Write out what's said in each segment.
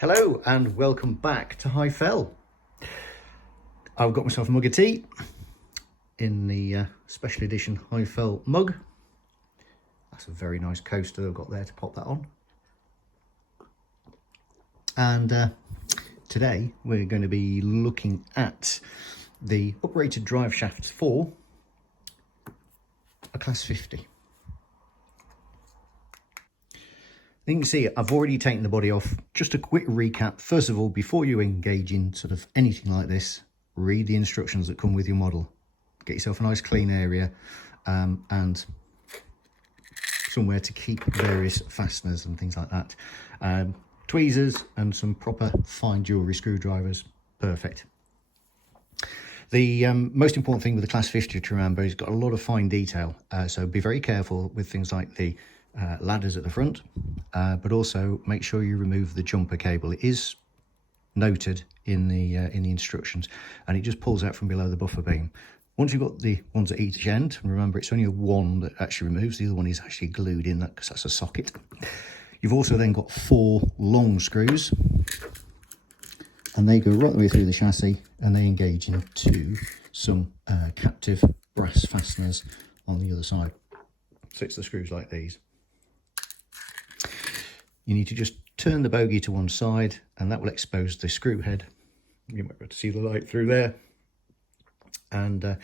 Hello and welcome back to High Fell. I've got myself a mug of tea in the special edition High Fell mug. That's a very nice coaster I've got there to pop that on. And today we're going to be looking at the uprated drive shafts for a Class 50. You can see I've already taken the body off. Just a quick recap. First of all, before you engage in sort of anything like this, read the instructions that come with your model. Get yourself a nice clean area and somewhere to keep various fasteners and things like that. Tweezers and some proper fine jewellery screwdrivers, perfect. The most important thing with the Class 50 to remember is it's got a lot of fine detail, so be very careful with things like the ladders at the front, but also make sure you remove the jumper cable. It is noted in the instructions, and it just pulls out from below the buffer beam. Once you've got the ones at each end, and remember it's only one that actually removes, the other one is actually glued in that because that's a socket. You've also then got 4 long screws, and they go right the way through the chassis, and they engage into some captive brass fasteners on the other side. So it's the screws like these. You need to just turn the bogie to one side, and that will expose the screw head. You might be able to see the light through there. And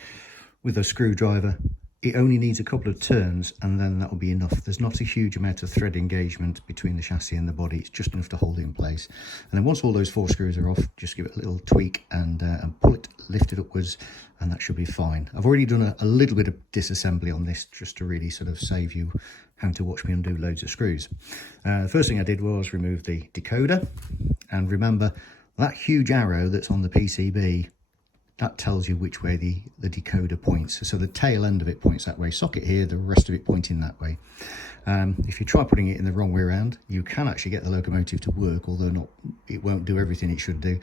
with a screwdriver, it only needs a couple of turns, and then that will be enough. There's not a huge amount of thread engagement between the chassis and the body. It's just enough to hold it in place. And then once all those 4 screws are off, just give it a little tweak and pull it, lift it upwards, and that should be fine. I've already done a little bit of disassembly on this just to really sort of save you having to watch me undo loads of screws. The first thing I did was remove the decoder, and remember that huge arrow that's on the PCB, that tells you which way the decoder points. So the tail end of it points that way, socket here, the rest of it pointing that way. If you try putting it in the wrong way around, you can actually get the locomotive to work, although it won't do everything it should do.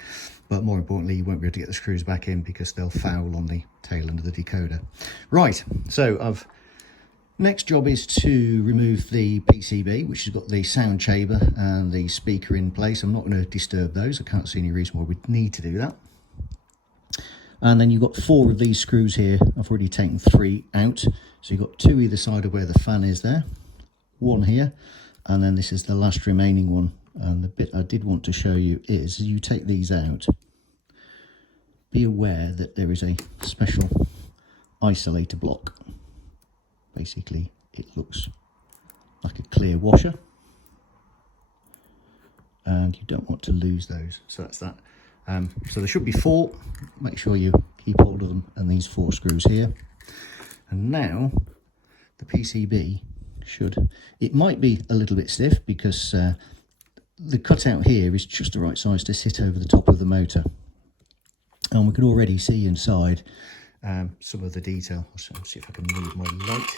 But more importantly, you won't be able to get the screws back in because they'll foul on the tail end of the decoder. Right, so next job is to remove the PCB, which has got the sound chamber and the speaker in place. I'm not going to disturb those. I can't see any reason why we'd need to do that. And then you've got 4 of these screws here. I've already taken 3 out. So you've got 2 either side of where the fan is there, 1 here, and then this is the last remaining one. And the bit I did want to show you is, as you take these out, be aware that there is a special isolator block. Basically, it looks like a clear washer, and you don't want to lose those. So that's that. So there should be 4. Make sure you keep hold of them, and these 4 screws here. And now the PCB it might be a little bit stiff because the cutout here is just the right size to sit over the top of the motor, and we can already see inside some of the detail. So let's see if I can move my light.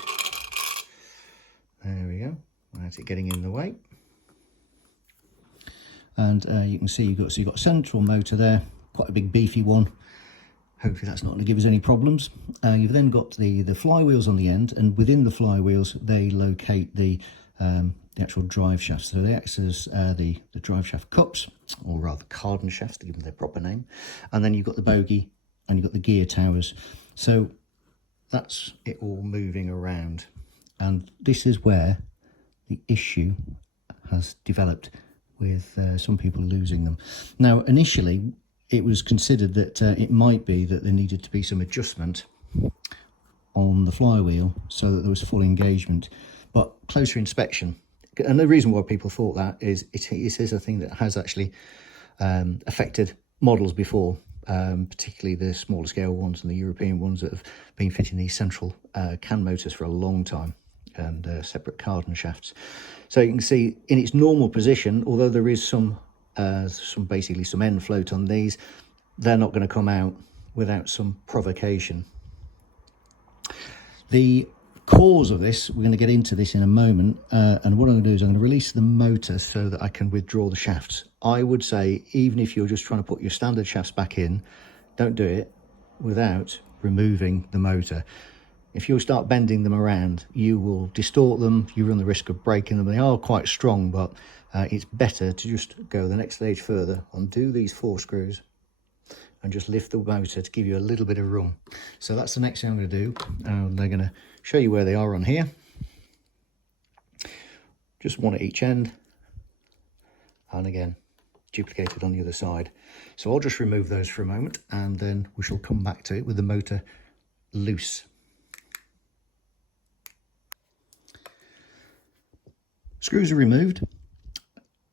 There we go. That's it getting in the way. And you can see you've got a central motor there, quite a big beefy one. Hopefully that's not going to give us any problems. You've then got the flywheels on the end, and within the flywheels they locate the actual drive shafts. So they act as the drive shaft cups, or rather Cardan shafts to give them their proper name. And then you've got the bogie and you've got the gear towers. So that's it all moving around. And this is where the issue has developed with some people losing them. Now, initially, it was considered that it might be that there needed to be some adjustment on the flywheel so that there was full engagement. But closer inspection, and the reason why people thought that is it is a thing that has actually affected models before, particularly the smaller scale ones and the European ones that have been fitting these central can motors for a long time, and separate Cardan shafts. So you can see in its normal position, although there is some basically some end float on these, they're not going to come out without some provocation. The cause of this, we're going to get into this in a moment, and what I'm going to do is I'm going to release the motor so that I can withdraw the shafts. I would say, even if you're just trying to put your standard shafts back in, don't do it without removing the motor. if you start bending them around, you will distort them, you run the risk of breaking them. They are quite strong, but it's better to just go the next stage further, undo these 4 screws and just lift the motor to give you a little bit of room. So that's the next thing I'm going to do. They're going to show you where they are on here. Just one at each end, and again duplicated on the other side. So I'll just remove those for a moment, and then we shall come back to it with the motor loose. Screws are removed.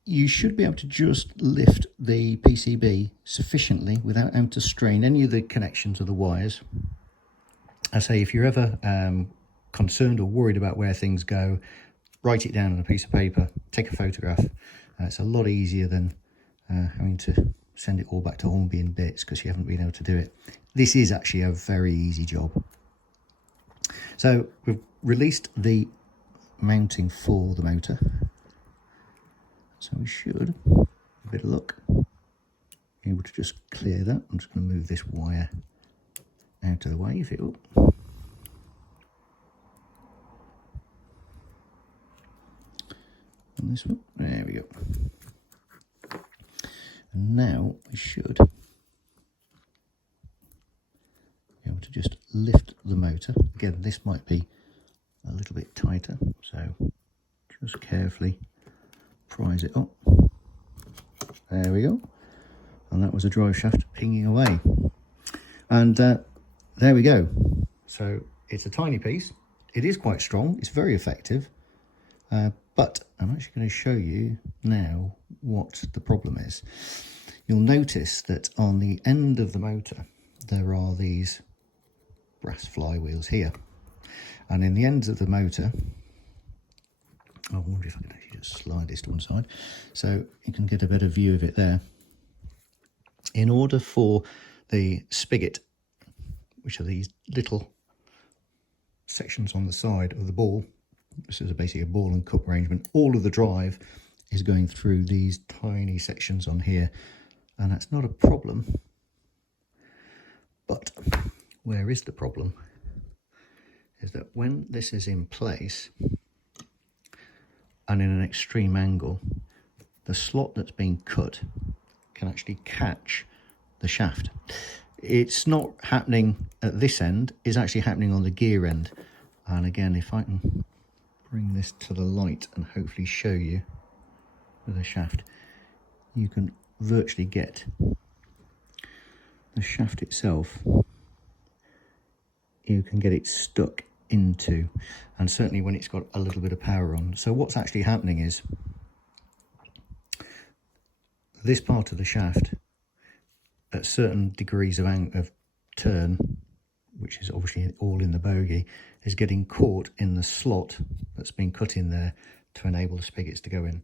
You should be able to just lift the PCB sufficiently without having to strain any of the connections of the wires. I say, if you're ever concerned or worried about where things go, write it down on a piece of paper, take a photograph. It's a lot easier than having to send it all back to Hornby in bits because you haven't been able to do it. This is actually a very easy job. So we've released the mounting for the motor. So we should, a bit of luck, be able to just clear that. I'm just going to move this wire out of the way if it will. And this one, there we go. And now we should be able to just lift the motor. Again, this might be a little bit tighter, so just carefully prise it up. There we go. And that was a drive shaft pinging away. And there we go. So it's a tiny piece. It is quite strong. It's very effective. But I'm actually going to show you now what the problem is. You'll notice that on the end of the motor, there are these brass flywheels here. And in the ends of the motor, I wonder if I can actually just slide this to one side so you can get a better view of it there. In order for the spigot, which are these little sections on the side of the ball, this is basically a ball and cup arrangement, all of the drive is going through these tiny sections on here, and that's not a problem. But where is the problem is that when this is in place and in an extreme angle, the slot that's being cut can actually catch the shaft. It's not happening at this end, it's actually happening on the gear end. And again, if I can bring this to the light and hopefully show you with a shaft, you can virtually get the shaft itself, you can get it stuck into, and certainly when it's got a little bit of power on. So what's actually happening is this part of the shaft at certain degrees of turn, which is obviously all in the bogie, is getting caught in the slot that's been cut in there to enable the spigots to go in.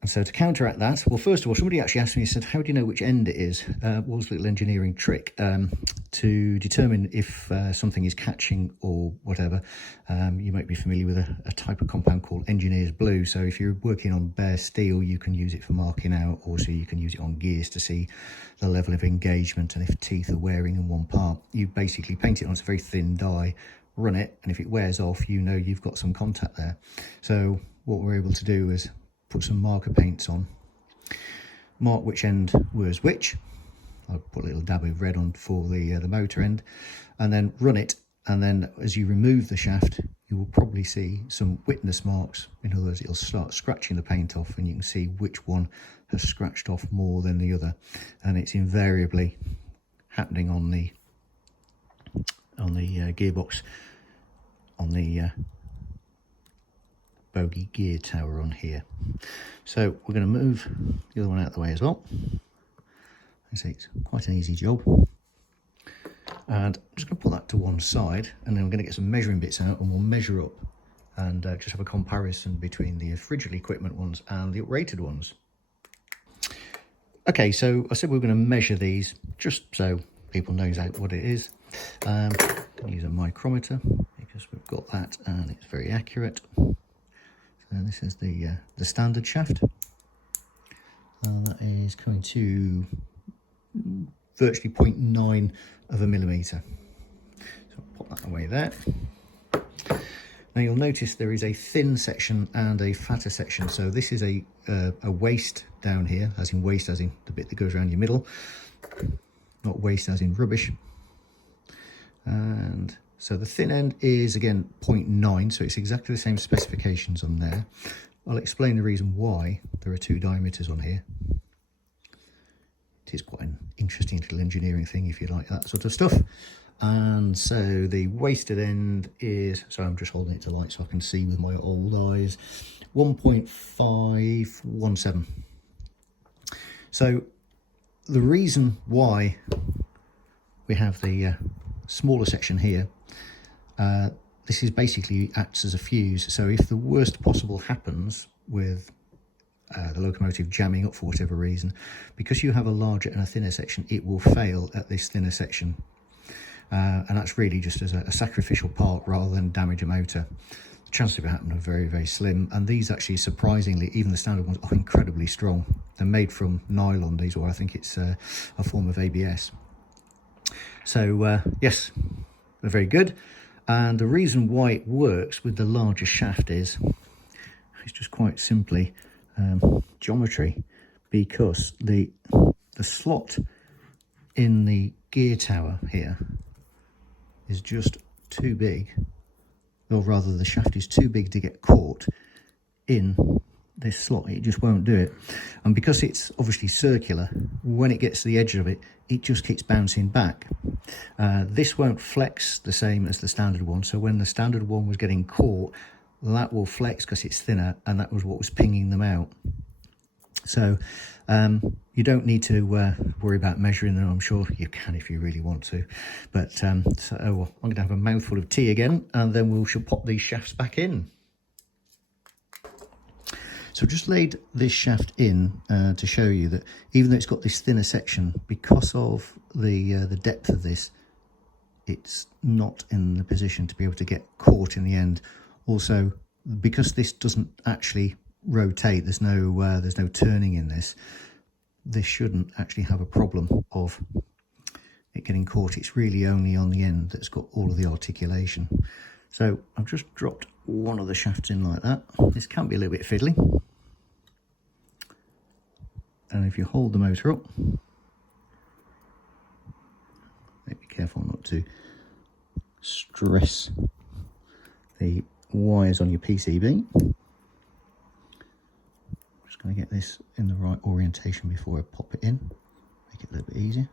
And so to counteract that, well, first of all, somebody actually asked me, he said, how do you know which end it is? Was a little engineering trick to determine if something is catching or whatever. You might be familiar with a type of compound called engineer's blue. So if you're working on bare steel, you can use it for marking out. Also, you can use it on gears to see the level of engagement and if teeth are wearing in one part. You basically paint it on a very thin dye, run it, and if it wears off, you know you've got some contact there. So what we're able to do is put some marker paints on, mark which end was which. I'll put a little dab of red on for the motor end, and then run it. And then as you remove the shaft, you will probably see some witness marks. In other words, it'll start scratching the paint off, and you can see which one has scratched off more than the other. And it's invariably happening on the gearbox, on the bogie gear tower on here. So we're going to move the other one out of the way as well. I say it's quite an easy job. And I'm just going to put that to one side, and then we're going to get some measuring bits out, and we'll measure up and just have a comparison between the original equipment ones and the rated ones. Okay, so I said we were going to measure these just so people know what it is. I'm going to use a micrometer because we've got that and it's very accurate. And this is the standard shaft, and that is coming to virtually 0.9 of a millimetre. So Pop that away there. Now you'll notice there is a thin section and a fatter section. So this is a waste down here, as in waste as in the bit that goes around your middle, not waste as in rubbish. And so the thin end is again 0.9, so it's exactly the same specifications on there. I'll explain the reason why there are two diameters on here. It is quite an interesting little engineering thing if you like that sort of stuff. And so the wasted end is, so I'm just holding it to light so I can see with my old eyes, 1.517. So the reason why we have the smaller section here, this is basically acts as a fuse. So if the worst possible happens with the locomotive jamming up for whatever reason, because you have a larger and a thinner section, it will fail at this thinner section. And that's really just as a sacrificial part rather than damage a motor. The chances of it happening are very, very slim. And these actually, surprisingly, even the standard ones are incredibly strong. They're made from nylon, these, or I think it's a form of ABS. So yes, they're very good. And the reason why it works with the larger shaft is, it's just quite simply geometry, because the slot in the gear tower here is just too big, or rather the shaft is too big to get caught in this slot. It just won't do it. And because it's obviously circular, when it gets to the edge of it, it just keeps bouncing back. This won't flex the same as the standard one, so when the standard one was getting caught, that will flex because it's thinner, and that was what was pinging them out. So you don't need to worry about measuring them. I'm sure you can if you really want to, but so I'm going to have a mouthful of tea again, and then we shall pop these shafts back in. So I've just laid this shaft in to show you that even though it's got this thinner section, because of the depth of this, it's not in the position to be able to get caught in the end. Also, because this doesn't actually rotate, there's no turning in this, this shouldn't actually have a problem of it getting caught. It's really only on the end that's got all of the articulation. So I've just dropped one of the shafts in like that. This can be a little bit fiddly, and if you hold the motor up, be careful not to stress the wires on your PCB. Going to get this in the right orientation before I pop it in, make it a little bit easier.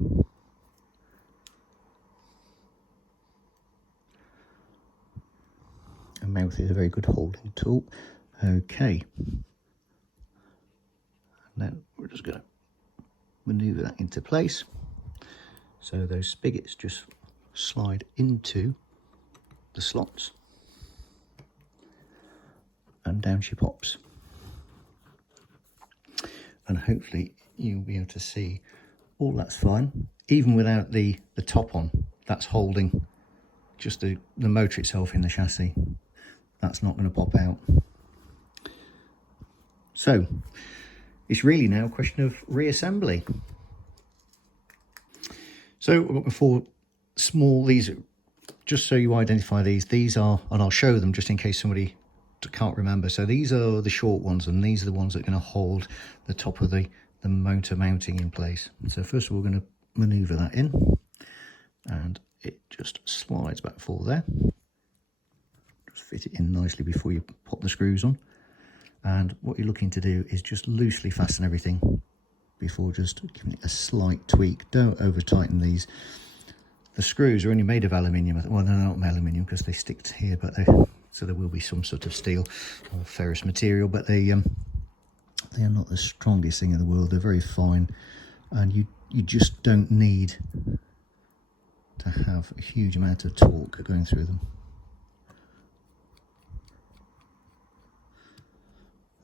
A mouth is a very good holding tool. Okay, now we're just going to maneuver that into place, so those spigots just slide into the slots, and down she pops. And hopefully you'll be able to see all that's fine, even without the top on. That's holding just the motor itself in the chassis. That's not going to pop out. So it's really now a question of reassembly. So before small, these, just so you identify these are, and I'll show them just in case somebody can't remember. So these are the short ones, and these are the ones that are going to hold the top of the motor mounting in place. So first of all, we're going to maneuver that in, and it just slides back full there. Just fit it in nicely before you pop the screws on. And what you're looking to do is just loosely fasten everything before just giving it a slight tweak. Don't over tighten these. The screws are only made of aluminium. Well, they're not aluminium because they stick to here, but so there will be some sort of steel or ferrous material, but they are not the strongest thing in the world. They're very fine, and you just don't need to have a huge amount of torque going through them.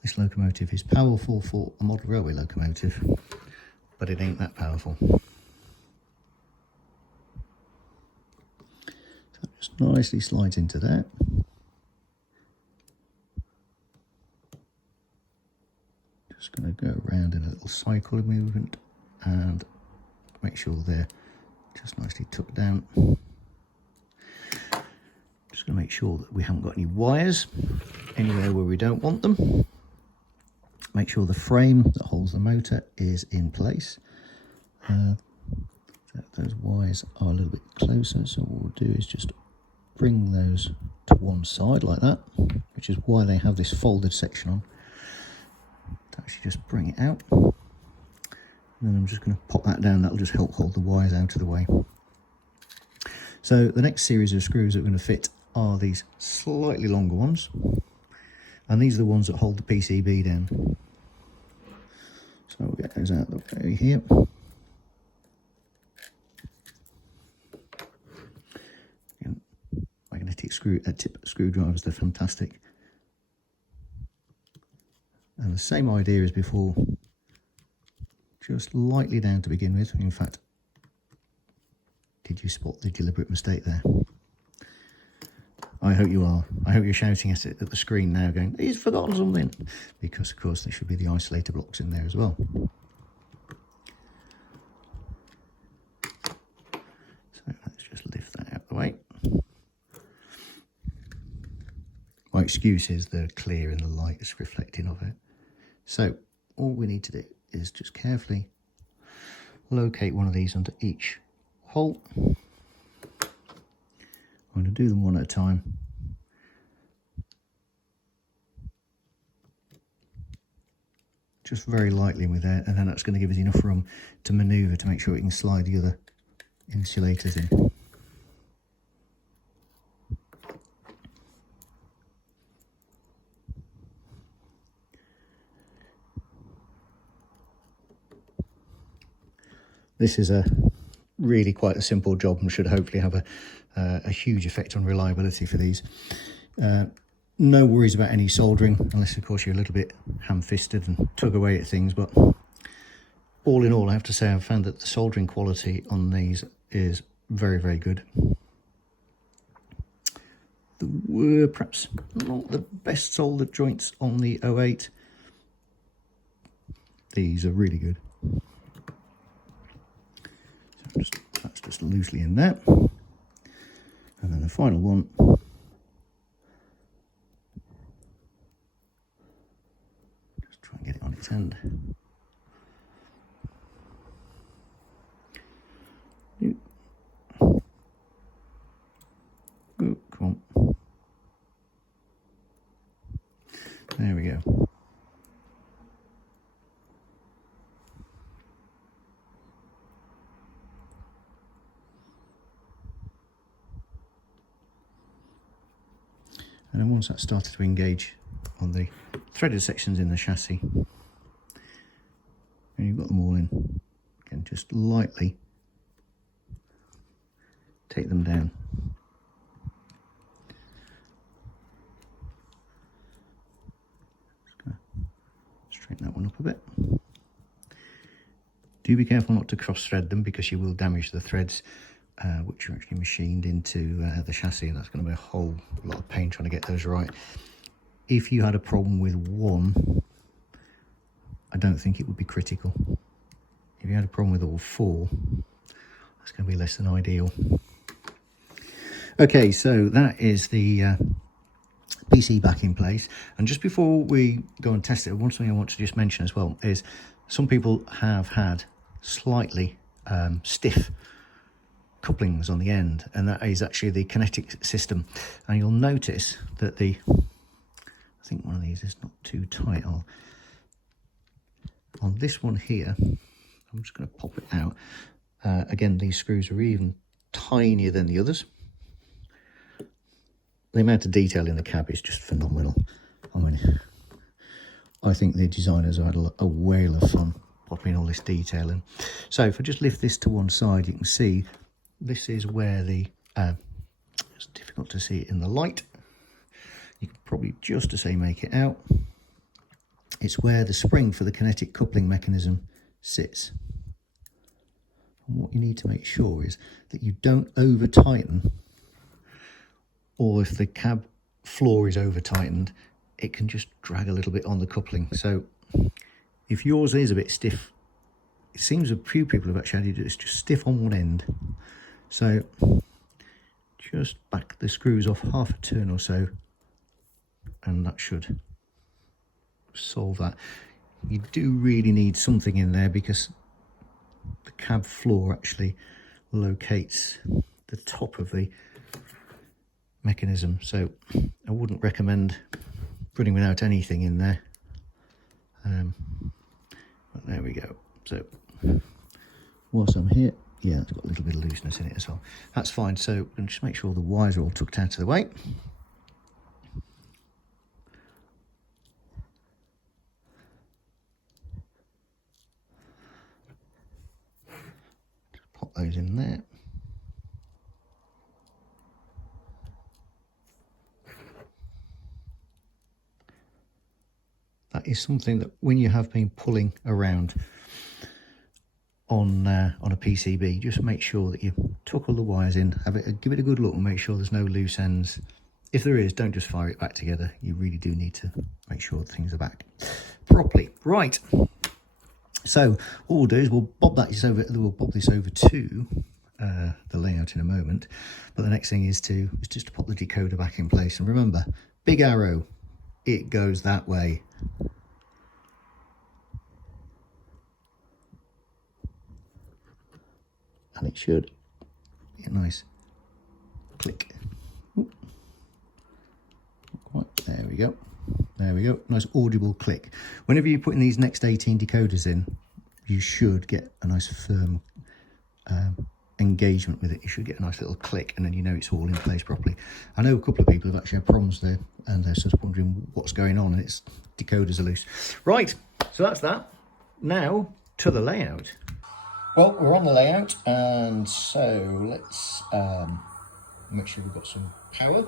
This locomotive is powerful for a model railway locomotive, but it ain't that powerful. So it just nicely slides into there. Just going to go around in a little cycle movement and make sure they're just nicely tucked down. Just going to make sure that we haven't got any wires anywhere where we don't want them. Make sure the frame that holds the motor is in place. Those wires are a little bit closer, so what we'll do is just bring those to one side like that, which is why they have this folded section on. To actually just bring it out. And then I'm just going to pop that down. That'll just help hold the wires out of the way. So the next series of screws that we're going to fit are these slightly longer ones. And these are the ones that hold the PCB down. So we'll get those out the way here. Again, magnetic tip screwdrivers, they're fantastic. And the same idea as before, just lightly down to begin with. In fact, did you spot the deliberate mistake there? I hope you are. I hope you're shouting at it at the screen now going, he's forgotten something. Because of course there should be the isolator blocks in there as well. So let's just lift that out of the way. My excuse is the clear and the light is reflecting of it. So all we need to do is just carefully locate one of these under each hole. I'm going to do them one at a time. Just very lightly with that, and then that's going to give us enough room to manoeuvre to make sure we can slide the other insulators in. This is really quite a simple job and should hopefully have a huge effect on reliability for these. No worries about any soldering, unless of course you're a little bit ham-fisted and tug away at things, but all in all I have to say I've found that the soldering quality on these is very, very good. There were perhaps not the best soldered joints on the 08. These are really good. So that's just loosely in there. And then the final one. Just try and get it on its end. Oh, come on. There we go. And then once that started to engage on the threaded sections in the chassis, and you've got them all in, again, just lightly take them down. Just gonna straighten that one up a bit. Do be careful not to cross thread them because you will damage the threads which are actually machined into the chassis, and that's going to be a whole lot of pain trying to get those right. If you had a problem with one, I don't think it would be critical. If you had a problem with all four, that's going to be less than ideal. Okay, so that is the PC back in place. And just before we go and test it, one thing I want to just mention as well is some people have had slightly stiff couplings on the end, and that is actually the kinetic system. And you'll notice that I think one of these is not too tight. On this one here, I'm just going to pop it out. Again, these screws are even tinier than the others. The amount of detail in the cab is just phenomenal. I mean, I think the designers have had a whale of fun popping all this detail in. So if I just lift this to one side, you can see this is where it's difficult to see it in the light. You can probably just to say make it out. It's where the spring for the kinetic coupling mechanism sits. And what you need to make sure is that you don't over tighten, or if the cab floor is over tightened, it can just drag a little bit on the coupling. So if yours is a bit stiff, it seems a few people have actually had it just stiff on one end. So just back the screws off half a turn or so, and that should solve that. You do really need something in there because the cab floor actually locates the top of the mechanism, so I wouldn't recommend running without anything in there. But there we go. So whilst I'm here, yeah, it's got a little bit of looseness in it as well. That's fine. So I'm just make sure the wires are all tucked out of the way. Just pop those in there. That is something that when you have been pulling around on a PCB, just make sure that you tuck all the wires in, give it a good look and make sure there's no loose ends. If there is, don't just fire it back together. You really do need to make sure things are back properly. Right. So what we'll do is we'll bob this over to the layout in a moment. But the next thing is just to pop the decoder back in place. And remember, big arrow, it goes that way. And it should be a nice click. Ooh. There we go. There we go. Nice audible click. Whenever you're putting these next 18 decoders in, you should get a nice firm engagement with it. You should get a nice little click, and then you know it's all in place properly. I know a couple of people have actually had problems there, and they're sort of wondering what's going on, and it's decoders are loose. Right, so that's that. Now to the layout. Well, we're on the layout, and so let's make sure we've got some power.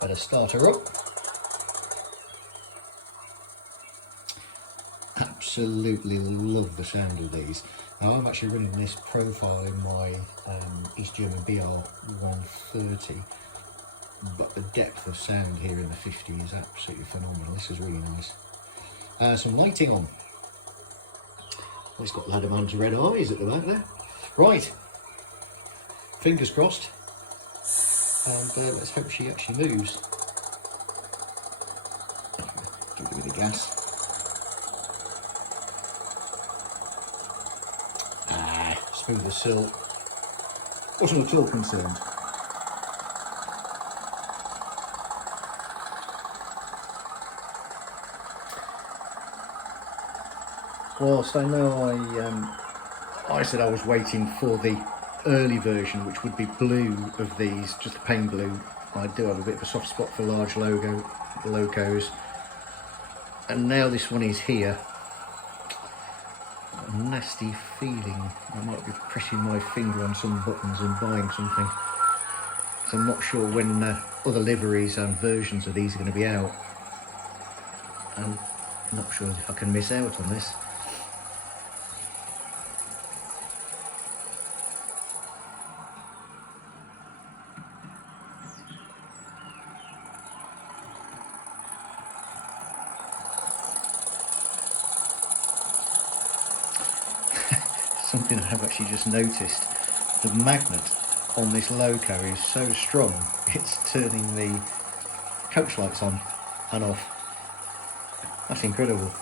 Better start her up. Absolutely love the sound of these. Now I'm actually running this profile in my East German BR 130, but the depth of sound here in the 50 is absolutely phenomenal. This is really nice. Some lighting on. Oh, it's got Ladderman's red eyes at the back there. Right, fingers crossed, and let's hope she actually moves. Give it a bit of gas. Smooth as silk. Wasn't at all concerned. Whilst I know I said I was waiting for the early version, which would be blue of these, just a plain blue. I do have a bit of a soft spot for large locos, and now this one is here. A nasty feeling I might be pressing my finger on some buttons and buying something. So I'm not sure when other liveries and versions of these are going to be out. I'm not sure if I can miss out on this. Something I've actually just noticed, the magnet on this loco is so strong, it's turning the coach lights on and off. That's incredible.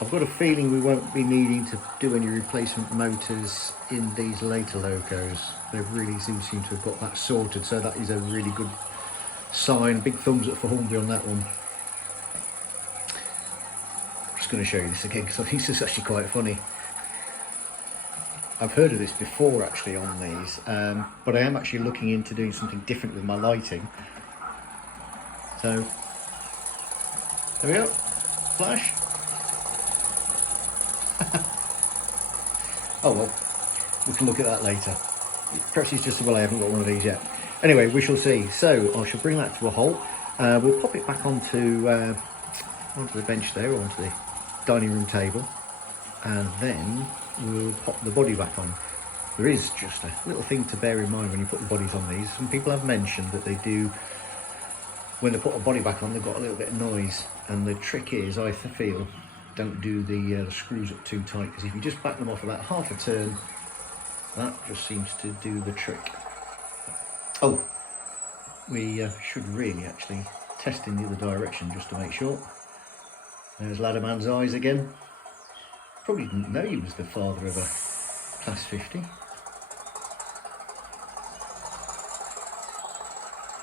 I've got a feeling we won't be needing to do any replacement motors in these later locos. They really do seem to have got that sorted, so that is a really good sign. Big thumbs up for Hornby on that one. Going to show you this again because I think this is actually quite funny. I've heard of this before actually on these, but I am actually looking into doing something different with my lighting. So there we go, flash. Oh well, we can look at that later. Perhaps it's just, well, I haven't got one of these yet. Anyway, we shall see. So I shall bring that to a halt. We'll pop it back onto the bench there, or onto the dining room table, and then we'll pop the body back on. There is just a little thing to bear in mind when you put the bodies on these. Some people have mentioned that they do, when they put a body back on, they've got a little bit of noise, and the trick is, I feel, don't do the screws up too tight, because if you just back them off about half a turn, That just seems to do the trick. Oh, we should really actually test in the other direction just to make sure. There's Ladderman's eyes again. Probably didn't know he was the father of a Class 50.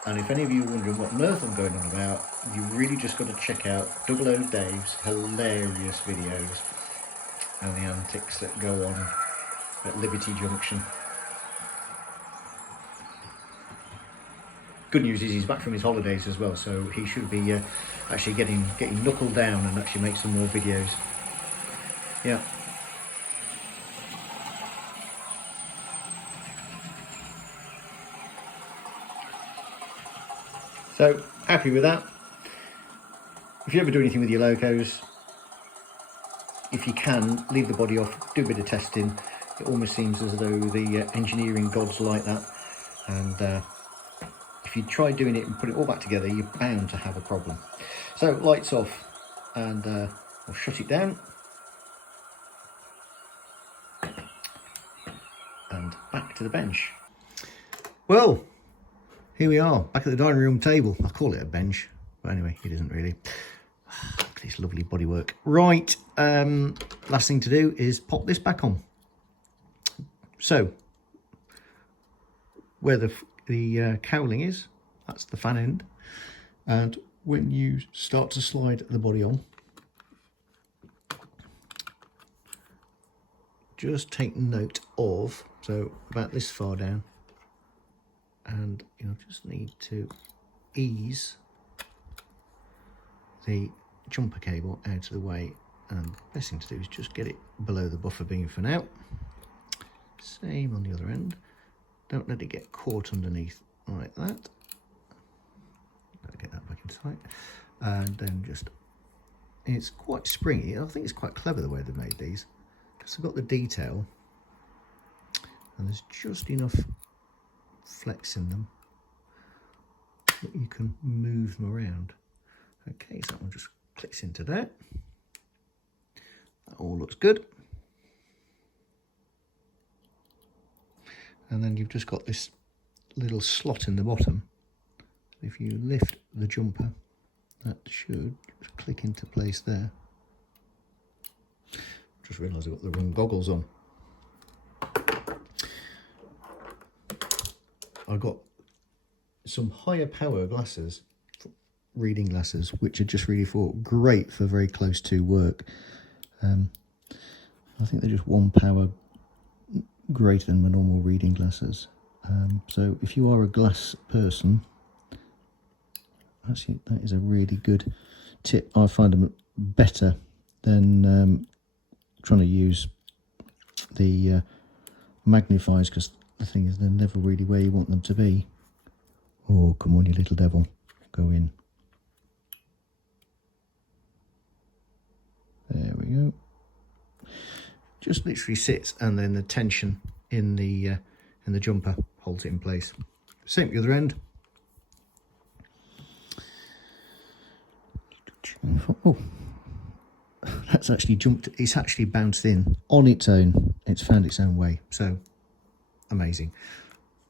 And if any of you are wondering what on earth I'm going on about, you really just got to check out Double O Dave's hilarious videos and the antics that go on at Liberty Junction. Good news is he's back from his holidays as well, so he should be actually getting knuckled down and actually make some more videos. Yeah. So, happy with that. If you ever do anything with your locos, if you can, leave the body off, do a bit of testing. It almost seems as though the engineering gods like that. And if you try doing it and put it all back together, you're bound to have a problem. So, lights off, and I'll shut it down. And back to the bench. Well, here we are, back at the dining room table. I call it a bench, but anyway, it isn't really. Look at this lovely bodywork. Right, last thing to do is pop this back on. So, where the cowling is, that's the fan end. And when you start to slide the body on, just take note of, so about this far down, and you'll just need to ease the jumper cable out of the way, and the best thing to do is just get it below the buffer beam for now. Same on the other end. Don't let it get caught underneath like that. Gotta get that back inside. And then just, it's quite springy. I think it's quite clever the way they've made these, because they've got the detail and there's just enough flex in them that you can move them around. Okay, so that one just clicks into there. That all looks good. And then you've just got this little slot in the bottom. If you lift the jumper, that should click into place there. Just realised I've got the wrong goggles on. I've got some higher power glasses, reading glasses, which are just really great for very close to work. I think they're just 1 power greater than my normal reading glasses. So if you are a glass person, actually that is a really good tip. I find them better than trying to use the magnifiers, because the thing is they're never really where you want them to be. Oh, come on, you little devil, go in. There we go. Just literally sits, and then the tension in the jumper holds it in place. Same at the other end. Oh, that's actually jumped. It's actually bounced in on its own. It's found its own way. So amazing!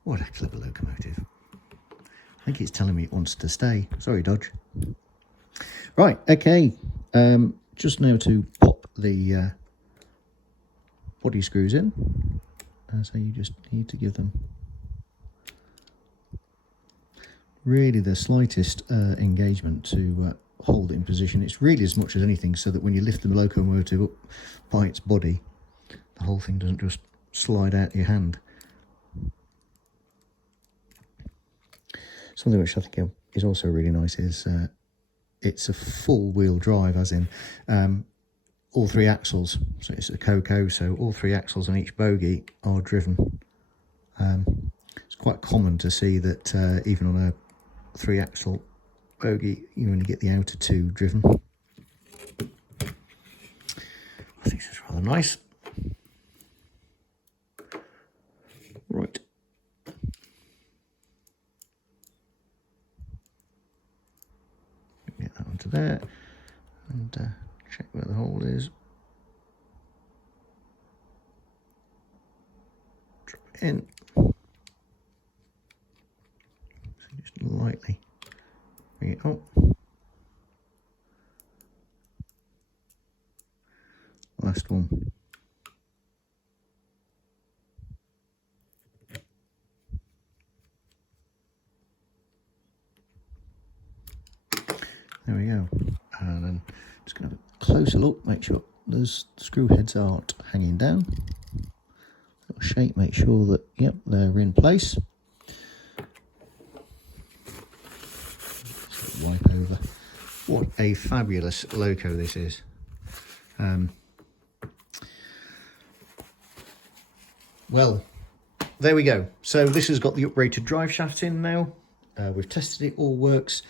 What a clever locomotive. I think it's telling me it wants to stay. Sorry, Dodge. Right. Okay. Just now to pop the body screws in. So you just need to give them really the slightest engagement to hold it in position. It's really as much as anything so that when you lift the locomotive up by its body, the whole thing doesn't just slide out your hand. Something which I think is also really nice is it's a full wheel drive, as in all 3 axles. So it's a Coco, so all 3 axles on each bogie are driven. It's quite common to see that even on a 3-axle bogie, you only get the outer 2 driven. I think this is rather nice. Right. Get that onto there, and check where the hole is. in. So just lightly bring it up. Last one. There we go. And then just going to have a closer look, make sure those screw heads aren't hanging down. Little shake, make sure that, yep, they're in place. Just wipe over. What a fabulous loco this is. Well, there we go. So this has got the uprated drive shaft in now. We've tested it, all works.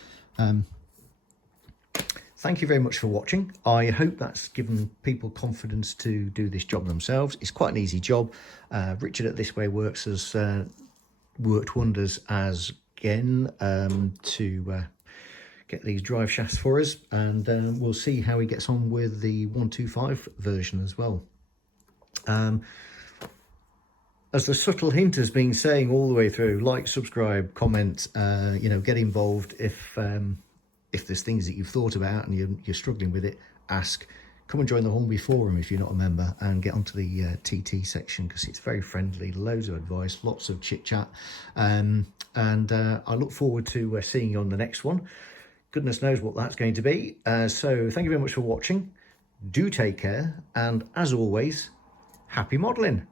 Thank you very much for watching. I hope that's given people confidence to do this job themselves. It's quite an easy job. Richard at This Way Works has worked wonders as again to get these drive shafts for us, and we'll see how he gets on with the 125 version as well. As the subtle hint has been saying all the way through, like, subscribe, comment, you know, get involved. If there's things that you've thought about and you're struggling with it, ask. Come and join the Hornby forum if you're not a member, and get onto the TT section, because it's very friendly, loads of advice, lots of chit chat, and I look forward to seeing you on the next one. Goodness knows what that's going to be. So thank you very much for watching. Do take care, and as always, happy modelling.